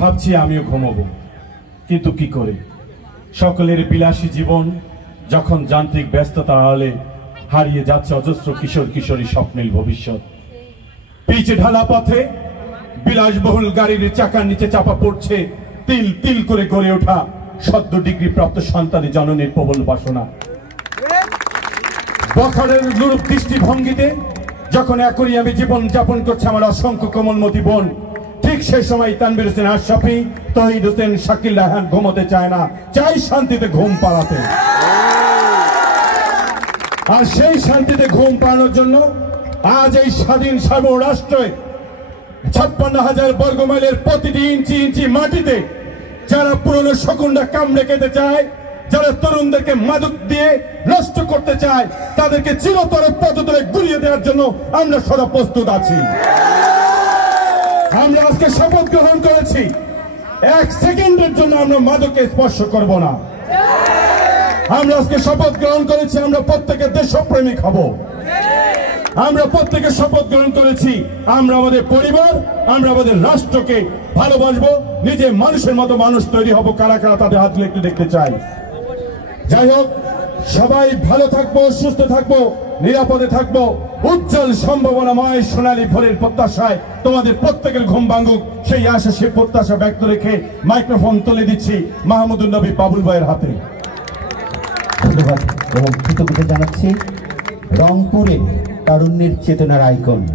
ভাবছি আমিও ঘুমাবো, কিন্তু কি করে? সকলের বিলাসী জীবন যখন যান্ত্রিক ব্যস্ততা আড়ালে হারিয়ে যাচ্ছে অজস্র কিশোর কিশোরী স্বপ্নের ভবিষ্যৎ। পিচে ঢালা পথে বিলাসবহুল গাড়ির চাকার নিচে চাপা পড়ছে তিল তিল করে গড়ে ওঠা সদ্য ডিগ্রি প্রাপ্ত সন্তানের জননীর প্রবল বাসনা। বছরের লুরূপ দৃষ্টিভঙ্গিতে যখন অ্যাকোয়ারিয়ামে জীবন যাপন করছে আমার অসংখ্য কোমলমতি বোন, ঠিক সেই সময় তানভীর হোসেন আশরাফি, তহিদ হোসেন, শাকিল রায়হান ঘুমোতে চায় না, চাই শান্তিতে ঘুম পাড়াতে। আর সেই শান্তিতে ঘুম পাড়ানোর জন্য আজ এই স্বাধীন সার্বভৌম রাষ্ট্রে 56,000 বর্গমাইলের প্রতিটি ইঞ্চি ইঞ্চি মাটিতে যারা পুরনো শকুনরা কামড়ে খেতে চায়, যারা তরুণদেরকে মাদক দিয়ে নষ্ট করতে চায়, তাদেরকে চিরতরে পদতলে গুলিয়ে দেওয়ার জন্য আমরা সদা প্রস্তুত আছি। আমরা আজকে শপথ গ্রহণ করেছি, 1 সেকেন্ডের জন্য আমরা মাদককে স্পর্শ করব না। আমরা আজকে শপথ গ্রহণ করেছি, আমরা প্রত্যেকে দেশপ্রেমিক হব। আমরা প্রত্যেকে শপথ গ্রহণ করেছি, আমরা আমাদের পরিবার, আমরা আমাদের রাষ্ট্রকে ভালোবাসবো, নিজে মানুষের মতো মানুষ তৈরি হব। কারা কারা তাদের হাত তুলে একটু দেখতে চাই। যাই হোক, সবাই ভালো থাকবো, সুস্থ থাকবো, নিরাপদে থাকবো, উজ্জ্বল সম্ভাবনাময় সোনালী ভোরের প্রত্যাশায় তোমাদের প্রত্যেকের ঘুম ভাঙুক, সেই আশা, সেই প্রত্যাশা ব্যক্ত রেখে মাইক্রোফোন তুলে দিচ্ছি মাহমুদুল নবী বাবুল ভাইয়ের হাতে। ধন্যবাদ এবং কৃতজ্ঞতা জানাচ্ছি রংপুরে তারুণ্যের চেতনার আইকন